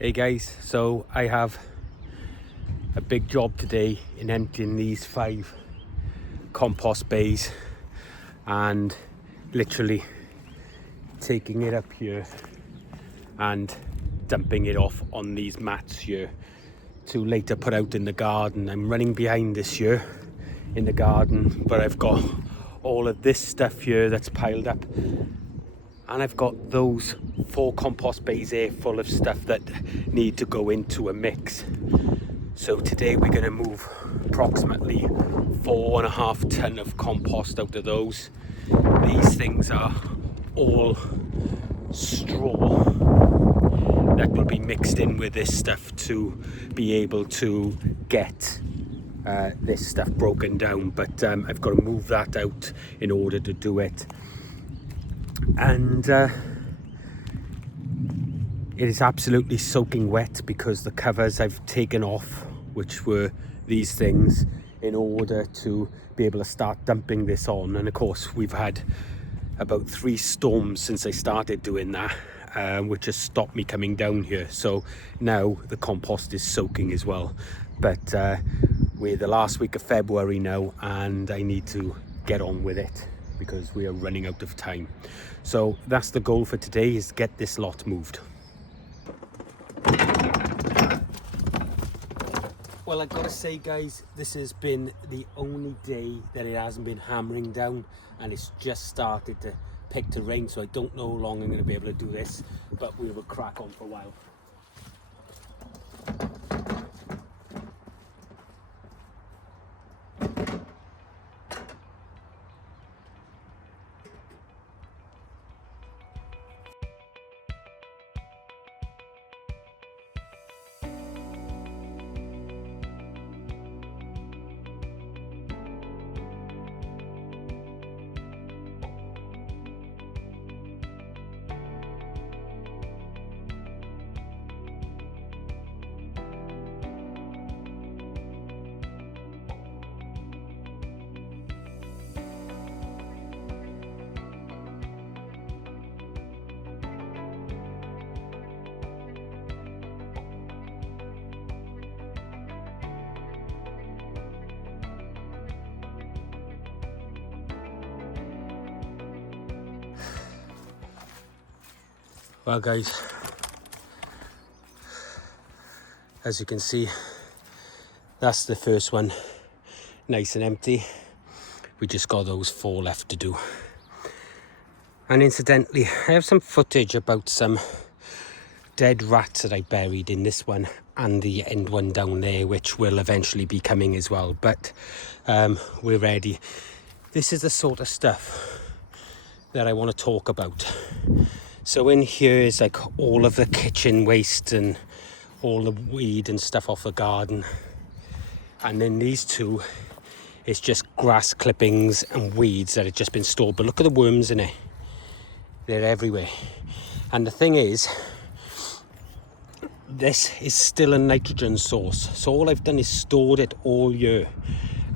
Hey guys, so I have a big job today in emptying these 5 compost bays and literally taking it up here and dumping it off on these mats here to later put out in the garden. I'm running behind this here in the garden, but I've got all of this stuff here that's piled up, and I've got those 4 compost bays there full of stuff that need to go into a mix. So today we're going to move approximately 4.5 ton of compost out of those. These things are all straw that will be mixed in with this stuff to be able to get this stuff broken down, but I've got to move that out in order to do it. And it is absolutely soaking wet because the covers I've taken off, which were these things, in order to be able to start dumping this on. And of course we've had about 3 storms since I started doing that, which has stopped me coming down here. So now the compost is soaking as well, but we're the last week of February now and I need to get on with it because we are running out of time. So that's the goal for today, is get this lot moved. Well, I've got to say guys, this has been the only day that it hasn't been hammering down, and it's just started to pick to rain, so I don't know how long I'm going to be able to do this, but we will crack on for a while. Well guys, as you can see, that's the first one, nice and empty. We just got those 4 left to do. And incidentally, I have some footage about some dead rats that I buried in this one and the end one down there, which will eventually be coming as well, but we're ready. This is the sort of stuff that I want to talk about. So in here is like all of the kitchen waste and all the weed and stuff off the garden. And then these 2 is just grass clippings and weeds that have just been stored. But look at the worms in it. They're everywhere. And the thing is, this is still a nitrogen source. So all I've done is stored it all year.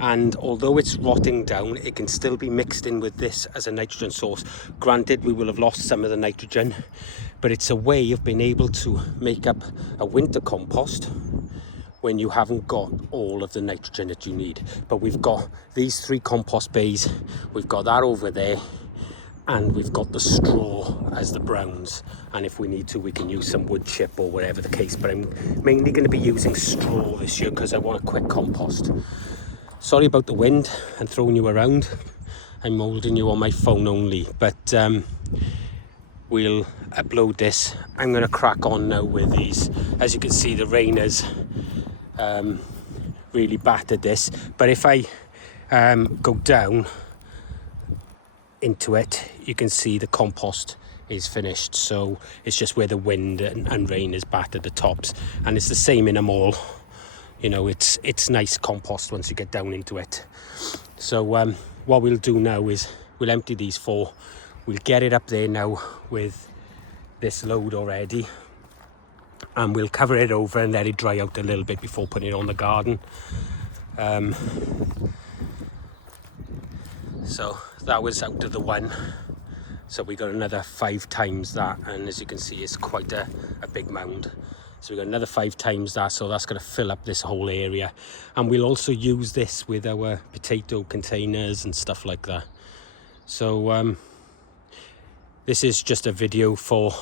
And although it's rotting down, it can still be mixed in with this as a nitrogen source. Granted, we will have lost some of the nitrogen, but it's a way of being able to make up a winter compost when you haven't got all of the nitrogen that you need. But we've got these 3 compost bays, we've got that over there, and we've got the straw as the browns. And if we need to, we can use some wood chip or whatever the case. But I'm mainly going to be using straw this year because I want a quick compost. Sorry about the wind and throwing you around. I'm holding you on my phone only, but we'll upload this. I'm going to crack on now with these. As you can see, the rain has really battered this, but if I go down into it, you can see the compost is finished. So it's just where the wind and rain has battered the tops, and it's the same in them all. You know, it's nice compost once you get down into it. So what we'll do now is we'll empty these 4. We'll get it up there now with this load already, and we'll cover it over and let it dry out a little bit before putting it on the garden. So that was out of the 1. So we got another 5 times that, and as you can see, it's quite a big mound. So we've got another 5 times that, so that's going to fill up this whole area. And we'll also use this with our potato containers and stuff like that. So this is just a video for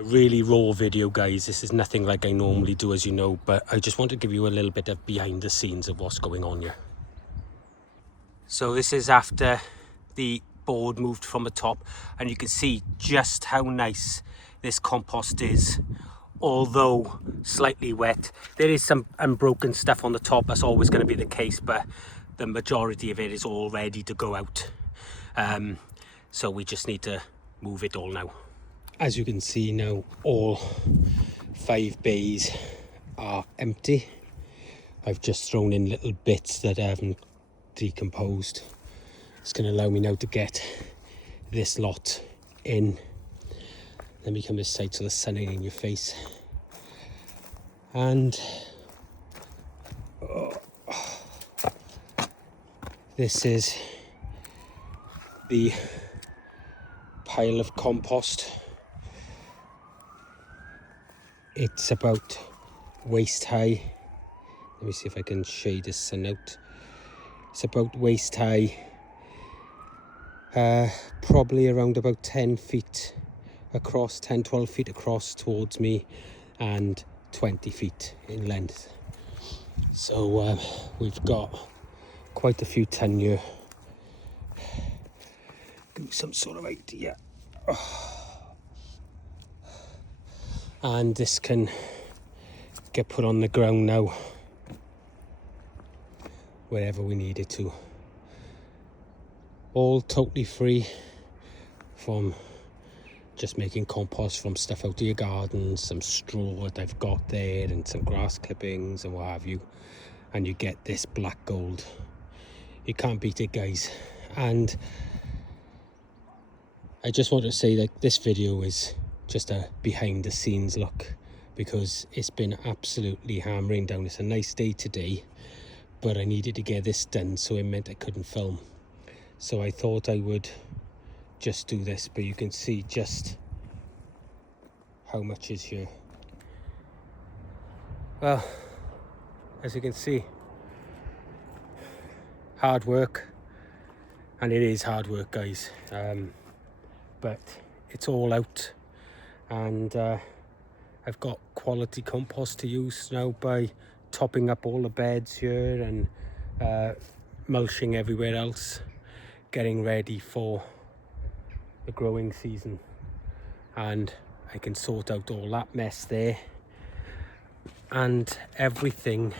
a really raw video, guys. This is nothing like I normally do, as you know, but I just want to give you a little bit of behind the scenes of what's going on here. So this is after the board moved from the top, and you can see just how nice this compost is. Although slightly wet, there is some unbroken stuff on the top. That's always going to be the case, but the majority of it is all ready to go out. So we just need to move it all now. As you can see now, all 5 bays are empty. I've just thrown in little bits that haven't decomposed. It's going to allow me now to get this lot in. Let me come this side so the sun ain't in your face. And this is the pile of compost. It's about waist high. Let me see if I can shade this sun out. It's about waist high, probably around about 10 feet across, 10-12 feet across towards me, and 20 feet in length. So we've got quite a few ton here. Give me some sort of idea. And this can get put on the ground now, wherever we need it to. All totally free from just making compost from stuff out of your garden, some straw that I've got there, and some grass clippings and what have you, and you get this black gold. You can't beat it, guys. And I just want to say that this video is just a behind the scenes look, because it's been absolutely hammering down. It's a nice day today, but I needed to get this done, so it meant I couldn't film. So I thought I would just do this, but you can see just how much is here. Well, as you can see, hard work, and it is hard work, guys, but it's all out, and I've got quality compost to use now by topping up all the beds here and mulching everywhere else, getting ready for the growing season. And I can sort out all that mess there, and everything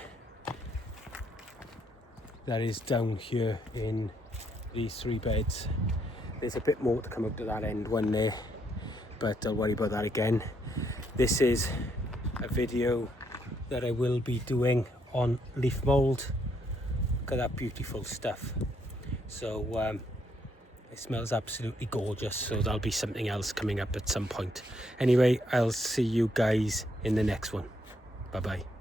that is down here in these 3 beds. There's a bit more to come out to that end one there, but I'll worry about that again. This is a video that I will be doing on leaf mold. Look at that beautiful stuff. So it smells absolutely gorgeous, so there'll be something else coming up at some point. Anyway, I'll see you guys in the next one. Bye bye.